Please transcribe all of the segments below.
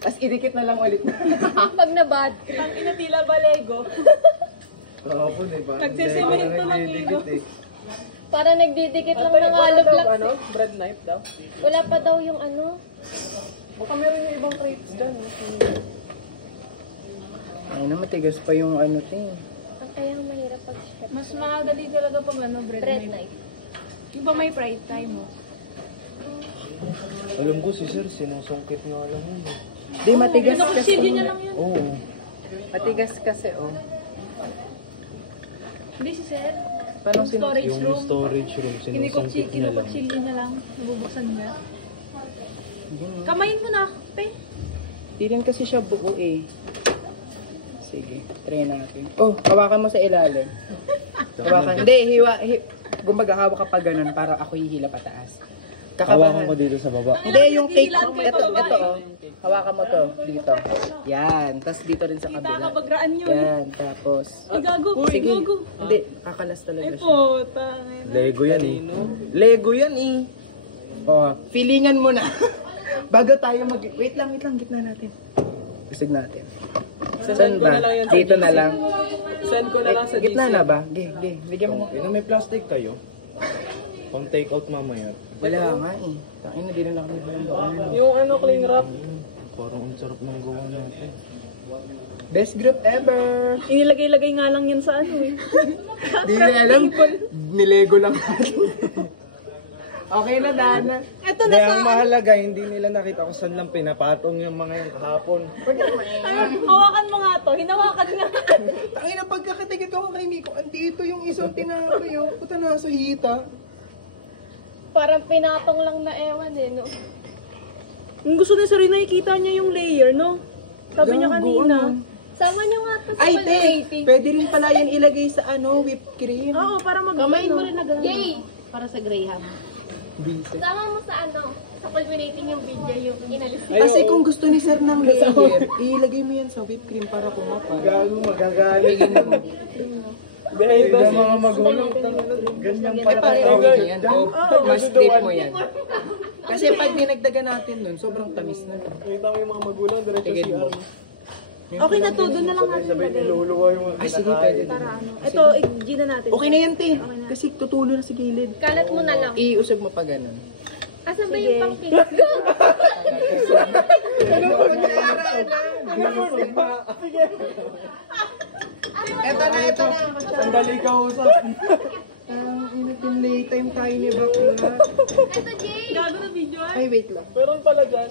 Tapos idikit na lang ulit. Pag nabad. Ang inatila ba Lego? Kahapon eh, ba? Nagsisimento ng Lego. Para nagdidikit lang ng Wala hollow daw, blocks. ano? Bread knife daw. Wala pa daw yung ano. Baka meron yung ibang crates dyan. Ay na, matigas pa yung ano ting. Ang kaya mahirap pag-chef. Mas madali talaga pag ano, bread Bread knife. knife. Yung ba may fried time mo? Alam ko si sir, sinusungkit nga lang yun. Di, matigas kasi. Kutsilyo niya lang yun. Oo. Matigas kasi, oh. Hindi si sir. Paano Storage Yung room. storage room, sinusungkit niya lang. Kinukutsilyo niya lang. Nabubuksan niya. Kamayin mo na, pe. Di rin kasi siya buo eh. Sige, try natin. Oh, hawakan mo sa ilalim. Hawakan. Hindi, gumbaga hawak ka pa ganun para ako hihila pataas. Hawakan ko dito sa baba. Hindi, yung cake. Ito, oh. Hawakan mo to. Dito. Yan. Tapos dito rin sa kabila. Nakabagraan yun. Yan. Tapos. Ay, gago. Sige. Gago. Hindi, kakalas talaga Ay, siya. puta. Lego yan eh. Lego yan eh. Oh, feelingan mo na. Bago tayo wait lang, gitna natin. Isig natin. Saan ko ba? na lang yan sa Dito na GC. lang. Send ko na lang sa Gitna GC. na ba? Bigyan mo. May plastic kayo? Pang take out mamaya. Wala nga eh. Tangin na, di na kami balang. Yung ano, cling wrap. Parang ang sarap ng gawa natin. Best group ever! Inilagay-lagay nga lang yan sa ano eh. Di na alam. Nilego lang. Okay na, Dana. Ito na Kaya sa... ang mahalaga, hindi nila nakita kung saan lang pinapatong yung mga yung kahapon. Hawakan mo nga to. Hinawakan nga. Tangin na, pagkakatigit ako kay Miko, andito yung isang tinapay. Puta na sa hita. Parang pinatong lang na ewan eh, no? Ang gusto ni Sarina, nakikita niya yung layer, no? Sabi niya Gago, kanina. ano? Sama nyo nga to sa Ay, te! palengke. Pwede rin pala yan ilagay sa whipped cream. Oo, para mag... Kamayin mo rin na gano'n. Yay! Para sa Graham. Bise. Sama mo sa sa culminating yung video, yung inalis niya. Kasi kung gusto ni Sir ng layer, ilagay mo yan sa whipped cream para kumapal. Gago, magagaling. Behind the Yung mga scenes. magulang, ganyan Ay, pala pare, kayo. okay yan. Mas trip mo yan. Kasi pag dinagdagan natin nun, sobrang tamis na. Nakita mo yung mga magulang, diretso Tigil si mo. Army. Okay na to, doon na lang natin Sabay ilagay. niluluwa yung mga Ay, sige, pwede. Para ano. Ito, i-G na natin. Okay na yan, te. Kasi tutulo na sa gilid. Kalat mo na lang. Iusog mo pa ganun. Asan ba yung pang pink? Go! Eto na. Sandali ka usap. Inatin late time tayo ni Bakla. Ito, Jay! Gago na video ay. Ay, wait lang. Meron pala dyan.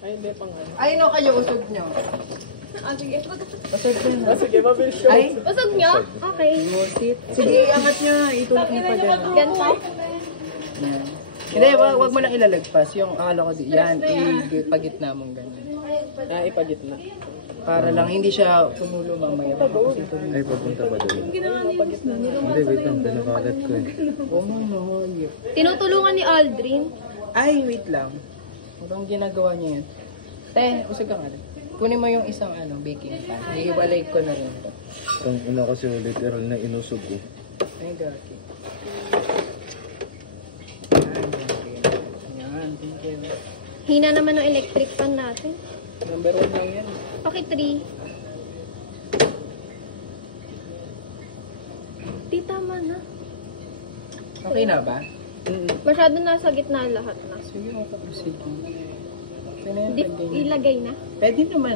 Ay, hindi pang ano. Ay, no, kayo usog nyo. Ah, sige. Usog nyo na. Sige, mabilis siya. Ay, Usog nyo? Okay. butit. Sige, angat nyo. Itulak nyo pa gano'n. Ganito? Yan. Hindi, wag mo lang ilalagpas. Yung akala ko, yan, ipagitna mong gano'n. Ah, ipagitna. Para lang hindi siya tumulo mamaya. Ay, papunta pa doon. Hindi, wait lang. Pinakalat ko eh. Oh, no. Tinutulungan ni Aldrin. Ay, wait lang. Hanggang ginagawa niya yan. Te, usag ka nga rin. Kunin mo yung isang baking pan. Iiwalay ko na rin ito. Ang una kasi literal na inusog ko. Ay, gaki. Yan, thank you. Hina naman ng electric fan natin. Number 1 lang yan. Okay, 3. Di tama na. Okay na ba? Masyado nasa gitna lahat na. Sige, makaproceed mo. Okay na yan, Di, pwede na. ilagay na. Pwede naman.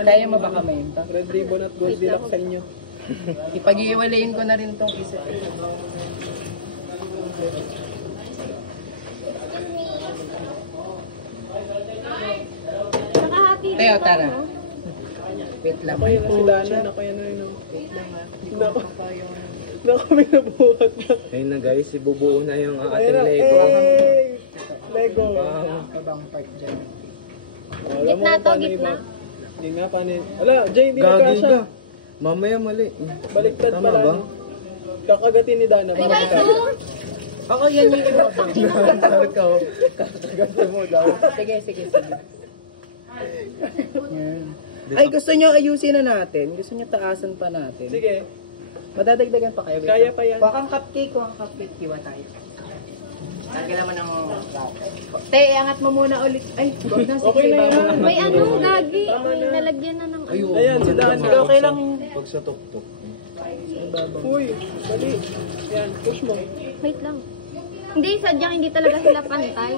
Kaya mo ba kamay ito? Red ribbon at gold deluxe sa inyo. Ipag-iwalayin ko na rin tong isa. Nakahati din Teo, pa, tara. no? Wait lang. Ako yun na si Dana. Ako yun na yun. Wait lang ha. Hindi ko Nako. makakaya. Nako, may nabuhat na. Ayun na guys, ibubuo na yung Ayun ating na. Lego. Hey! Lego. Kabang part dyan. Wala mo Gitna kung to, paano gitna. Hindi nga, paano yun? Wala, Jay, hindi Gagi nagkasya. ka. Mamaya mali. Baliktad Tama pala. ba? no? Kakagatin ni Dana. Di ba ito? Ako yan yung iba. Nakakasar ka oh. Kakaganda mo daw. Sige. Yan. Ay, gusto nyo ayusin na natin. Gusto nyo taasan pa natin. Sige. Madadagdagan pa kayo. Kaya pa yan. Wakang cupcake. Hiwa tayo. Tanggalan mo ng Te, angat mo muna ulit. Ay, wag na. Okay na yan. May ano, gagi. May nalagyan na ng ano. Ayan, si Dani. Okay lang. Pag sa tuktok. Uy, dali. Yan, push mo. Wait lang. Hindi, sadyang hindi talaga sila pantay.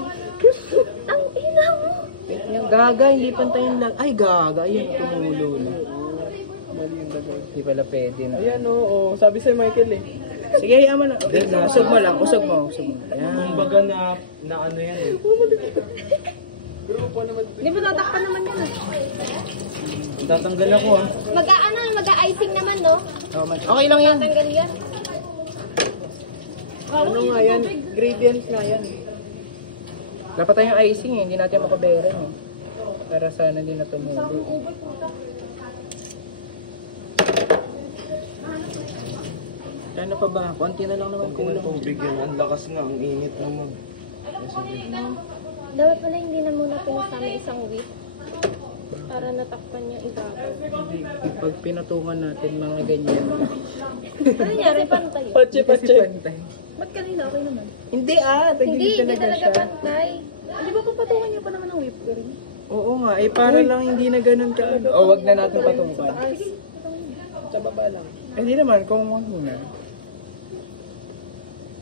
Ang ina mo. Yung gaga, hindi pantay yung lag. Ay, gaga. Ayan, tumulo na. Mali yung lagay. Hindi pala pwede na. Ayan, oo. Sabi sa'yo, Michael eh. Sige, hayaan mo na. Okay, usog mo lang. Usog mo. Ayan. Kumbaga na ano yan eh. Grupo naman. Di ba tatakpan naman yan? Tatanggal ako ah. Mag-icing naman, no? Okay lang yan. Tanggal yan. Ano nga yan? Ingredients nga yan. Dapat tayong icing eh. Hindi natin makabera eh. Para sana din na tumulo. Ano pa ba? Konti na lang naman Kunti ng kulang. tubig yun. Ang lakas nga. Ang init naman. Dapat pala hindi na muna pinasama isang whip. Para natakpan yung iba. Pag pinatungan natin mga ganyan. Ano nangyari? Pantay. Pache. Pantay. Ba't kanina okay naman? Hindi Hindi tagilid talaga talaga siya. pantay. Di ba papatungan niyo pa naman ng whip cream? Oo nga, eh para lang hindi na ganun ka. O wag na natin patungan. Sa baba lang. Hindi naman, kung muna.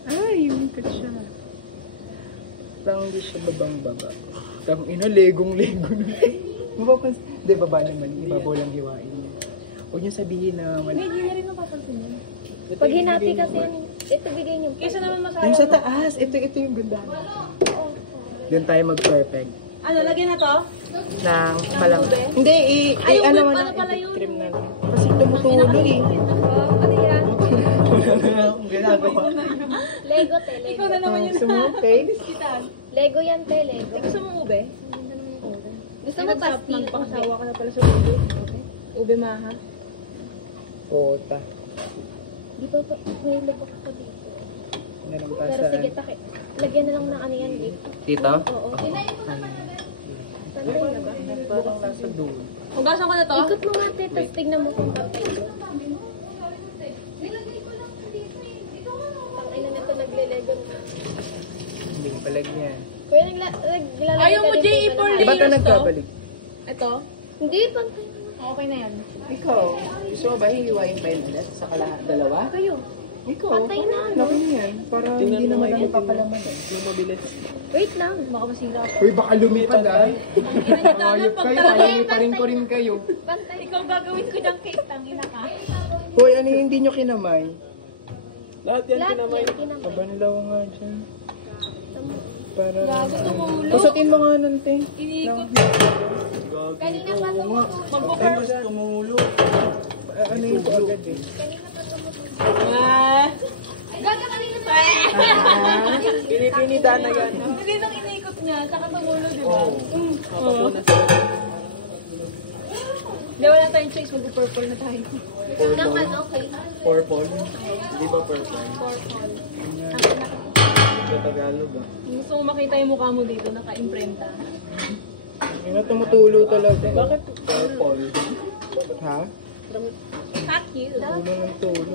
Ay, umikat siya. Parang hindi siya babang-baba. Tang ina, legong-lego na. Mapapansin. Hindi, baba naman. Ibabaw lang hiwain niya. Huwag niyo sabihin na mali. Hindi na rin napapansin yun. Pag hinati kasi yan, ito bigay niyo. Kaysa naman Yung masaya. sa taas, ito yung ganda. Doon tayo mag-perfect. Ano, lagyan na to? Nang malang. Hindi, Ay, yung ano whip, mo ano na, pala yun? cream na lang. Kasi tumutulo eh. Ano yan? Ang ginagawa. Lego, te. Ikaw Lego. na naman yun. Gusto mo, face? Lego yan, te. Lego. Gusto mo ube? Gusto mo pastil? Nagpasawa ka na pala sa ube. Ube maha. Kota. Di ba pa, may lubok pa dito. Ano lang pa Pero sa... sige, lagyan na lang ng ano yan, Vic. Tito? Oo. Pantay na ba? Parang nasa dulo. Hugasan ko na to? Ikot mo nga, te. Tapos tignan mo kung pantay yun. Ang ina nito nagle-lego. Hindi palag niya. Kuya, naglalagay Ayaw mo, ka rin Jay, po for ba ng- Di ba ito Layers to? nagkabalik? Ito? Hindi, pantay naman. Okay na yan. Ikaw, gusto mo ba hihiwain pa yun ulit sa dalawa? Kayo. Ikaw, Pantay na, ano yan? Para Tingnan hindi mo naman nga namin yung papalaman eh. Yung mabilis. Wait lang. Baka masira pa. Uy, baka lumipad ah. Hayop kayo, paliliparin ko rin kayo. Pantay. Ikaw gagawin ko ng cake, tangina ka. Hoy, ano yung hindi nyo kinamay? Lahat yan Lahat kinamay. yan, kinamay. Kabanilaw nga dyan. Para... Gago, tumulo. Pusutin mo nga nun, te. Iniikot. Kanina pa tumutulo. Magpo-first. Tumulo. Ano yung po agad eh. Ah. Gaga kanina pa. Pinipinita na yan. Hindi nang iniikot niya, saka tumulo, di ba? Mapapunas. Hindi, wala tayong choice, mag-purple na tayo. Nang ano, okay. Purple. Di ba purple? Purple. Sa Tagalog ah. Gusto mo makita yung mukha mo dito, naka-imprenta. Ano tumutulo talaga. Bakit? Purple. Ha? Fuck you. Tulo ng tulo.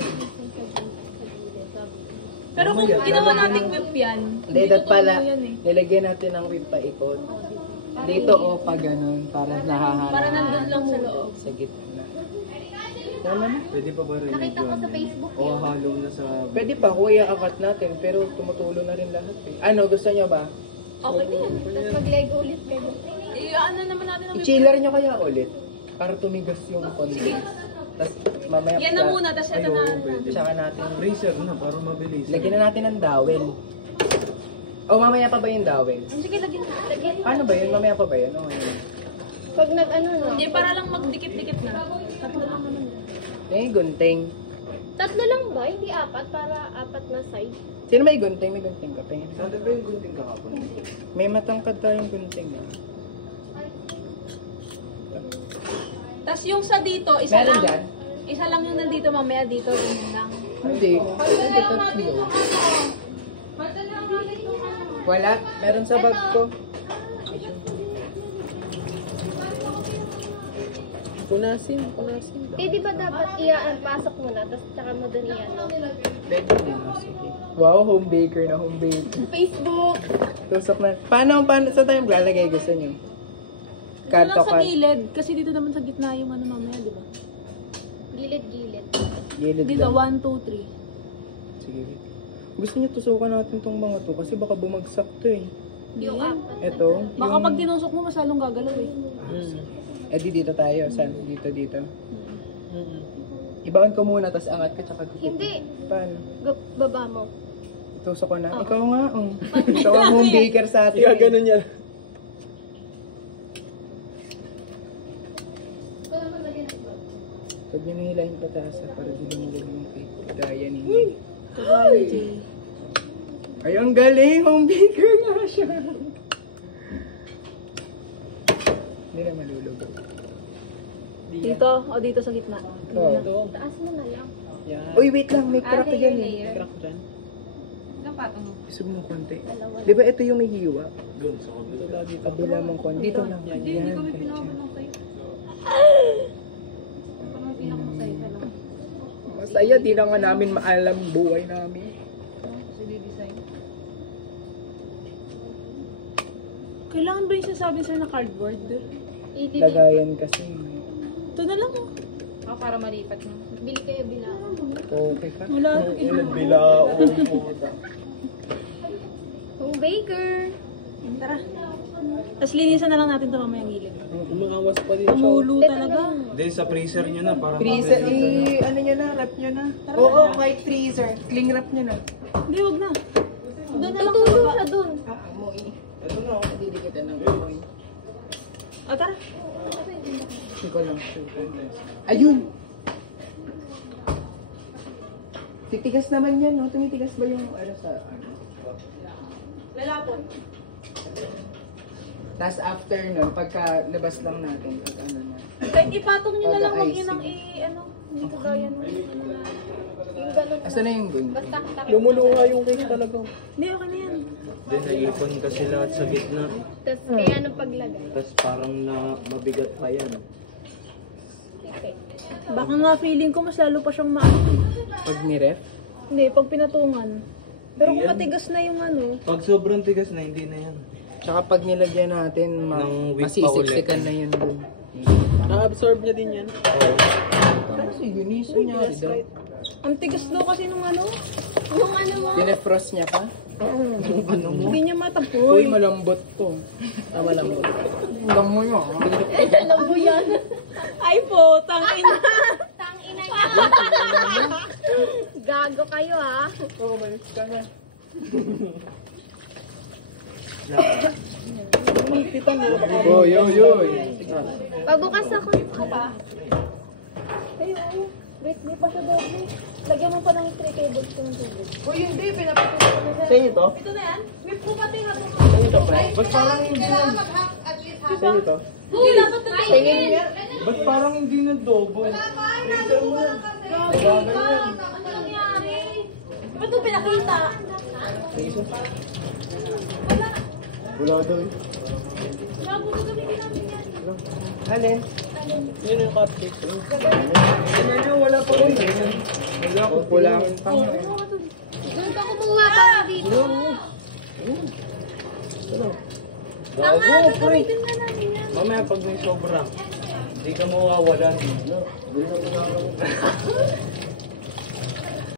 Pero kung ginawa nating whip yan, Hindi, dat pala. tutulong yan eh. Nilagyan natin ng whip pa ikot. Dito o pa ganun, para nahahanap. Para nandun lang sa loob. Sa gitna. Tama na. Pwede pa ba rin Nakita ko sa Facebook O halo na sa... Pwede pa, kuya akat natin, pero tumutulo na rin lahat eh. Ano, gusto nyo ba? Okay din yan. Tapos mag-Lego ulit kayo. Ano naman natin ang whip. I-chiller nyo kaya ulit. Para tumigas yung konti. Tapos mamaya... Yan na muna, tapos ito na. Tsaka natin. Freezer na para mabilis. Lagyan na natin ng dowel. O mamaya pa ba yung dowel? Sige, lagyan na. Lagyan. Paano ba yun? Mamaya pa ba yun? O, yun. Pag nag-ano no? Hindi, para lang magdikit-dikit na. Tatlo lang naman. Eh, gunting. Tatlo lang ba? Hindi apat? Para apat na side. Sino may gunting? May gunting ka. Tingin. Saan ba yung gunting kahapon? May matangkad tayong gunting. Ah. Tapos yung sa dito, isa Meron lang. dyan? Isa lang yung nandito, mamaya dito, ganyan lang. Hindi. Pagdalaw natin yung ano. Wala. Meron sa bag ko. Punasin. Eh, di ba dapat pasok mo na, tapos tsaka mo dun iyan? Pwede din. Sige. Wow, home baker na home baker. Facebook. Tusok na. Paano, saan tayo maglalagay gusto nyo? Ito Kanto lang sa kan. gilid. Kasi dito naman sa gitna yung ano mamaya, di ba? Gilid-gilid. Gilid Dito, lang. 1, 2, 3. Sige. Gusto niyo tusukan natin tong mga to kasi baka bumagsak to eh. Yung apat. Ito. Baka pag tinusok mo, mas lalong gagalaw eh. Eh di dito tayo. Saan? Dito. Ibaon ko muna, tapos angat ka, tsaka gupit. Hindi. Paano? Baba mo. Tusok ko na. Ikaw nga, Ikaw ang home baker sa atin. Kaya ganun yan. Pag nyo nahilahin pataas para di lumulog yung cake. Gaya ni. Kagaya ni Jay. Ay, ang galing! Home baker nga siya! Hindi na malulog. Dito, o dito sa gitna. Oh. Taas mo na lang. Yan. Uy, wait lang. May crack yan eh. Crack dyan. Isog mo konti. Di ba ito yung may hiwa? Dito daw dito. Kabila mong konti. Dito lang. Yan. Masaya, di na nga namin maalam buhay namin. Kailangan ba yung sasabi sa'yo na cardboard? Lagayan kasi. Ito na lang oh. Para malipat mo. Bili kayo bilangan. Okay ka? Wala. Bilaong puta. Home baker. Tara. Tapos linisan na lang natin ito mamayang gilid. Umangawas pa din siya. Tumulo talaga. Hindi, sa freezer nyo na. Parang Freezer, ano nyo na, wrap nyo na. Oo, kahit freezer. Cling wrap nyo na. Hindi, wag na. Doon na lang. Tutulong siya dun. Amoy. Ito na, didikita ng amoy. O tara. Hindi ko lang. Ayun! Titigas naman yan, no? Tumitigas ba yung ano sa... Lalapon. Tapos after nun, pagka labas lang natin, pag ano na. Kahit ipatong nyo na lang, wag yun Pag-icing. ang ano, hindi ko gaya nun. Yung ganun. Asa na yung gun? Basta takip. Lumulo nga yung cake talaga. Hindi, okay na yan. Hindi, naipon kasi lahat sa gitna. Tapos kaya nang paglagay. Tapos parang na mabigat pa yan. Baka nga feeling ko mas lalo pa siyang maano. Pag niref? Hindi, pag pinatungan. Pero kung matigas na yung ano, Pag sobrang tigas na, hindi na yan. Tsaka pag nilagyan natin, Ng whip pa masisiksikan ulit. na yun dun. Na-absorb niya din yan. Ano si Eunice? Kunyari daw. ang tigas daw kasi nung ano, Yung ano mo. Dinefrost niya pa? hindi niya Uy, matapoy. malambot to. Malambot. Alam mo yun. Alam mo yan. Ay po, tangin na. Tang ina niya. Gago kayo ha. Oo, malis ka na. Oy, oy, oy. Pabukas ako. Ay, oo. Wait, may pa siya doble. Lagyan mo pa ng 3 cables ko ng tubig. Uy, hindi. Pinapatuloy ko na sa inyo to? Ito na yan? Whip ko pati nga ito. Sa inyo to, pre? Ba't parang hindi na... Sa inyo to? Hindi dapat na Tingin niya. Ba't parang hindi na double? Ano nangyari? Ba't ito pinakita? Wala daw eh. Gago ko gamitin namin yan. Alin? Yun yung cupcake. Ano nyo, wala pa rin. Wala ko pulangan pa nga. Doon pa kumuha pa dito. Tanga, gagamitin na namin yan. Mamaya pag may sobra, hindi ka mawawalan.